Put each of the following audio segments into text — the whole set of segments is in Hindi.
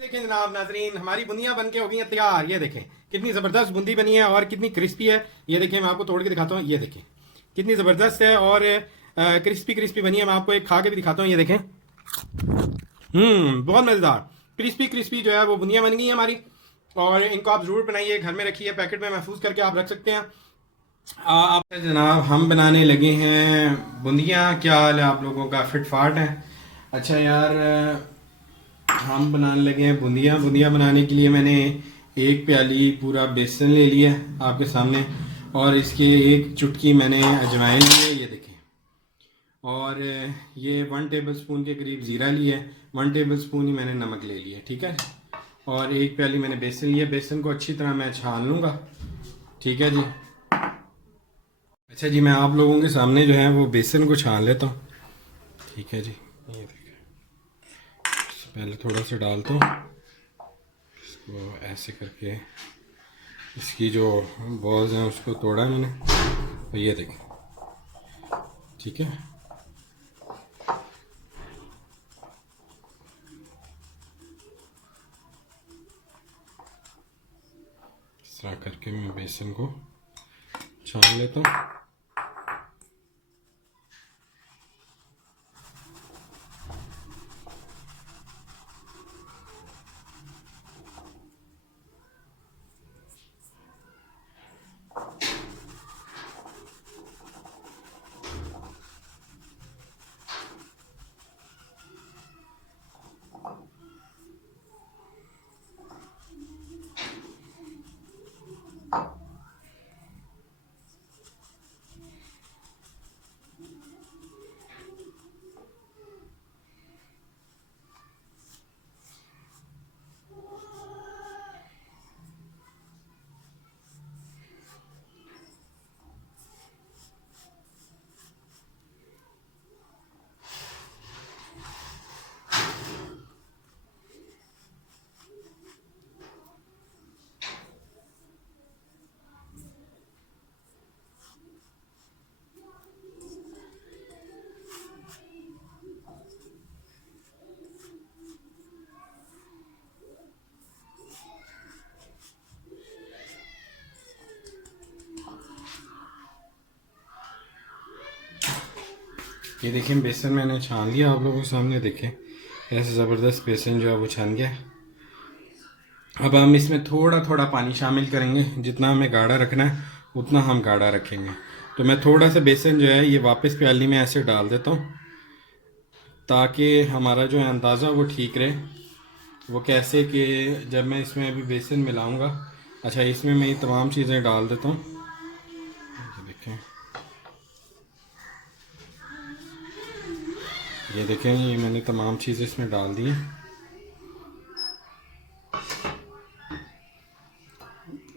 देखें जनाब नाजरीन, हमारी बुंदियां बन के हो गई हैं तैयार। ये देखें कितनी ज़बरदस्त बूंदी बनी है और कितनी क्रिस्पी है। ये देखें, मैं आपको तोड़ के दिखाता हूँ। ये देखें कितनी ज़बरदस्त है और क्रिस्पी क्रिस्पी बनी है। मैं आपको एक खा के भी दिखाता हूँ। ये देखें, बहुत मज़ेदार क्रिस्पी क्रिस्पी जो है वो बुंदियां बन गई हैं हमारी। और इनको आप ज़रूर बनाइए, घर में रखिए, पैकेट में महफूज करके आप रख सकते हैं। आप जनाब हम बनाने लगे हैं बूंदियाँ। क्या हाल है आप लोगों का? फिट फाट है? अच्छा यार, हम बनाने लगे हैं बूंदियाँ। बूंदियाँ बनाने के लिए मैंने एक प्याली पूरा बेसन ले लिया है आपके सामने, और इसके एक चुटकी मैंने अजवाइन ली है। ये देखें, और ये 1 टेबल स्पून के करीब ज़ीरा लिया है। 1 टेबल स्पून ही मैंने नमक ले लिया, ठीक है। और एक प्याली मैंने बेसन लिया। बेसन को अच्छी तरह मैं छान लूँगा, ठीक है जी। अच्छा जी, मैं आप लोगों के सामने जो है वो बेसन को छान लेता हूँ, ठीक है जी। ये देखिए, पहले थोड़ा सा डालता हूँ, इसको ऐसे करके इसकी जो बॉल्स हैं उसको तोड़ा है मैंने, और ये देखें, ठीक है। इस तरह करके मैं बेसन को छान लेता हूँ। ये देखें, बेसन मैंने छान लिया आप लोगों के सामने। देखें ऐसे ज़बरदस्त बेसन जो है वो छान गया। अब हम इसमें थोड़ा थोड़ा पानी शामिल करेंगे, जितना हमें गाढ़ा रखना है उतना हम गाढ़ा रखेंगे। तो मैं थोड़ा सा बेसन जो है ये वापस प्याली में ऐसे डाल देता हूँ, ताकि हमारा जो है अंदाज़ा वो ठीक रहे। वो कैसे कि जब मैं इसमें अभी बेसन मिलाऊंगा, अच्छा इसमें मैं ये तमाम चीज़ें डाल देता हूँ। ये देखें, ये मैंने तमाम चीज़ें इसमें डाल दी हैं।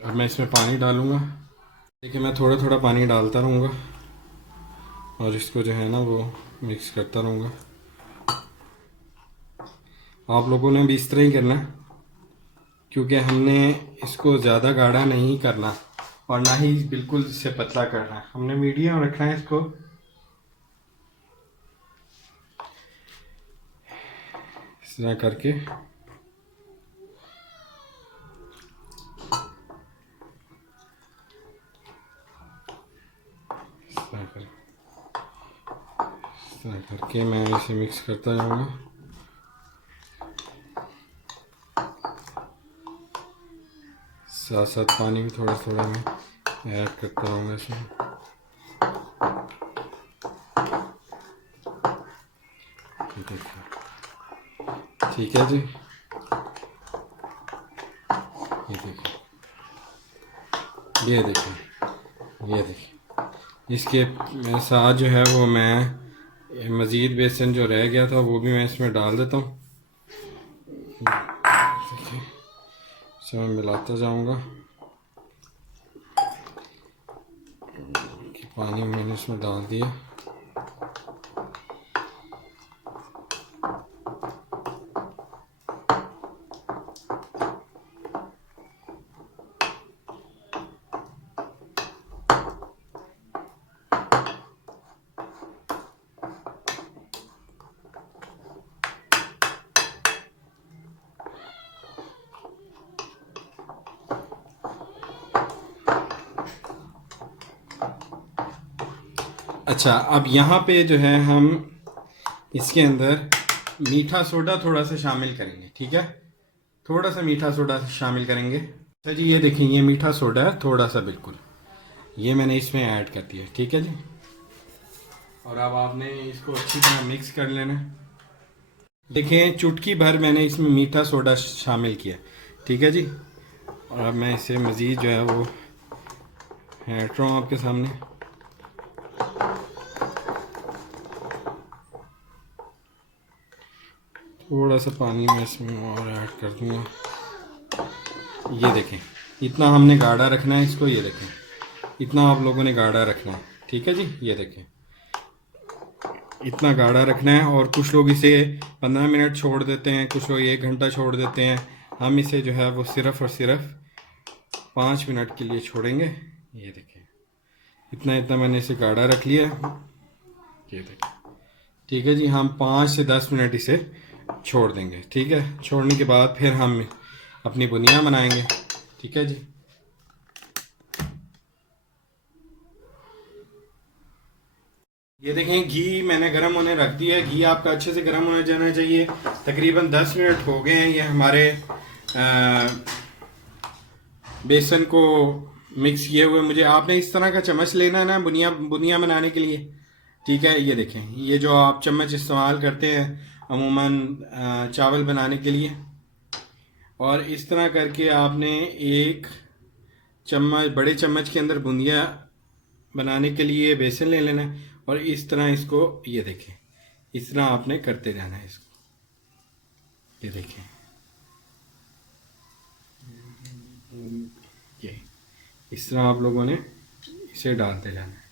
अब मैं इसमें पानी डालूँगा। देखिए, मैं थोड़ा थोड़ा पानी डालता रहूँगा और इसको जो है ना वो मिक्स करता रहूँगा। आप लोगों ने भी इस तरह ही करना है, क्योंकि हमने इसको ज़्यादा गाढ़ा नहीं करना और ना ही बिल्कुल इससे पतला करना है। हमने मीडियम रखना है इसको। इस तरह करके इस तरह करके मैं इसे मिक्स करता जाऊँगा। साथ साथ पानी भी थोड़ा थोड़ा मैं ऐड करता रहूँगा इसमें। ठीक है जी। ये देखिए, ये देखिए, ये देखिए, इसके साथ जो है वो मैं मज़ीद बेसन जो रह गया था वो भी मैं इसमें डाल देता हूँ। देखिए, इसे मैं मिलाता जाऊँगा। पानी मैंने इसमें डाल दिया। अच्छा, अब यहाँ पे जो है हम इसके अंदर मीठा सोडा थोड़ा सा शामिल करेंगे, ठीक है। थोड़ा सा मीठा सोडा शामिल करेंगे। अच्छा जी, ये देखें, ये मीठा सोडा है थोड़ा सा, बिल्कुल ये मैंने इसमें ऐड कर दिया, ठीक है जी। और अब आपने इसको अच्छी तरह मिक्स कर लेना है। देखें, चुटकी भर मैंने इसमें मीठा सोडा शामिल किया, ठीक है जी। और अब मैं इसे मज़ीद जो है वो ऐड रहा हूँ आपके सामने। थोड़ा सा पानी मैं इसमें और ऐड कर दूँगा। ये देखें, इतना हमने गाढ़ा रखना है इसको, ये देखें इतना आप लोगों ने गाढ़ा रखना है, ठीक है जी। ये देखें, इतना गाढ़ा रखना है। और कुछ लोग इसे 15 मिनट छोड़ देते हैं, कुछ लोग 1 घंटा छोड़ देते हैं। हम इसे जो है वो सिर्फ़ और सिर्फ 5 मिनट के लिए छोड़ेंगे। ये देखें, इतना इतना मैंने इसे गाढ़ा रख लिया है, ये देखें, ठीक है जी। हम 5 से 10 मिनट इसे छोड़ देंगे, ठीक है। छोड़ने के बाद फिर हम अपनी बुनियाँ बनाएंगे, ठीक है जी। ये देखें, घी मैंने गर्म होने रख दिया है। घी आपका अच्छे से गर्म होने जाना चाहिए। तकरीबन 10 मिनट हो गए हैं ये हमारे बेसन को मिक्स किए हुए। मुझे आपने इस तरह का चम्मच लेना है ना बुनिया बनाने के लिए, ठीक है। ये देखें, ये जो आप चम्मच इस्तेमाल करते हैं अमूमन चावल बनाने के लिए, और इस तरह करके आपने एक चम्मच, बड़े चम्मच के अंदर बूंदिया बनाने के लिए बेसन ले लेना है। और इस तरह इसको, ये देखें, इस तरह आपने करते जाना है इसको। ये देखें, ये इस तरह आप लोगों ने इसे डालते जाना है,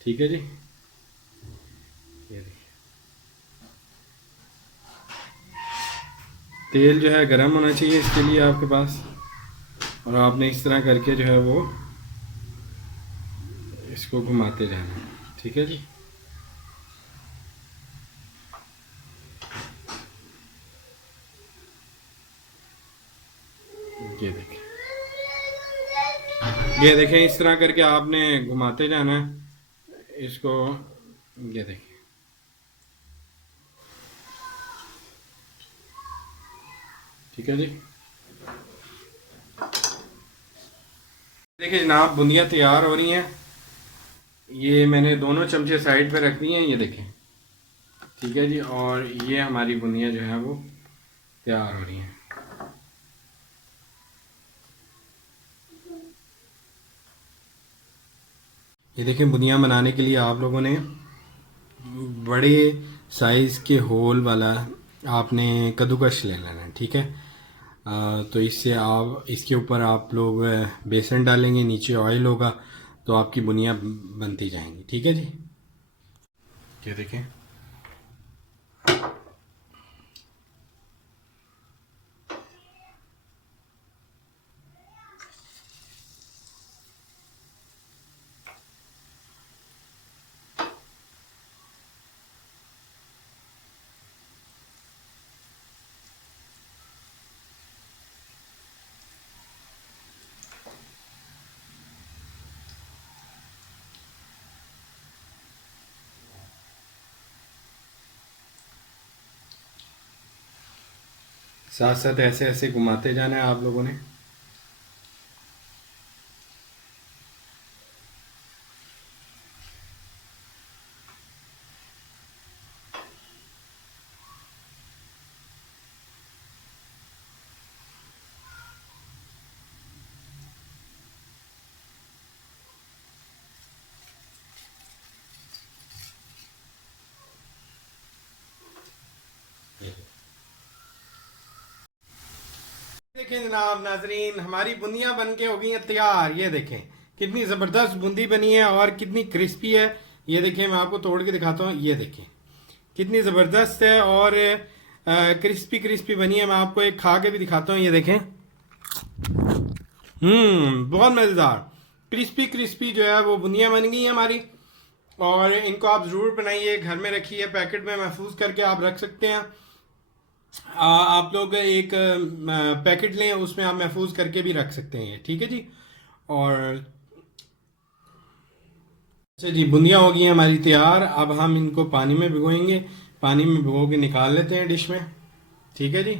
ठीक है जी। ये देखिए, तेल जो है गरम होना चाहिए इसके लिए आपके पास। और आपने इस तरह करके जो है वो इसको घुमाते जाना है, ठीक है जी। ये देखें, ये देखें, इस तरह करके आपने घुमाते जाना है इसको। ये देखें, ठीक है जी। देखिए जनाब, बूंदियाँ तैयार हो रही हैं। ये मैंने दोनों चमचे साइड पे रख दिए हैं, ये देखें, ठीक है जी। और ये हमारी बूंदियाँ जो है वो तैयार हो रही हैं। ये देखें, बुनिया बनाने के लिए आप लोगों ने बड़े साइज़ के होल वाला आपने कद्दूकस ले लेना है, ठीक है। तो इससे आप, इसके ऊपर आप लोग बेसन डालेंगे, नीचे ऑयल होगा, तो आपकी बुनिया बनती जाएंगी, ठीक है जी। ये देखें, साथ साथ ऐसे ऐसे घुमाते जाना है आप लोगों ने। देखें जनाब नाजरीन, हमारी बूंदियां बन के हो गई हैं तैयार। ये देखें कितनी ज़बरदस्त बूंदी बनी है और कितनी क्रिस्पी है। ये देखें, मैं आपको तोड़ के दिखाता हूँ। ये देखें कितनी ज़बरदस्त है और क्रिस्पी क्रिस्पी बनी है। मैं आपको एक खा के भी दिखाता हूँ। ये देखें, बहुत मज़ेदार क्रिस्पी क्रिस्पी जो है वो बूंदियाँ बन गई हैं हमारी। और इनको आप ज़रूर बनाइए, घर में रखिए, पैकेट में महफूज करके आप रख सकते हैं। आप लोग एक पैकेट लें, उसमें आप महफूज करके भी रख सकते हैं, ठीक है जी। और अच्छा जी, बूंदियाँ हो गई हैं हमारी तैयार। अब हम इनको पानी में भिगोएंगे, पानी में भिगो के निकाल लेते हैं डिश में। ठीक है जी।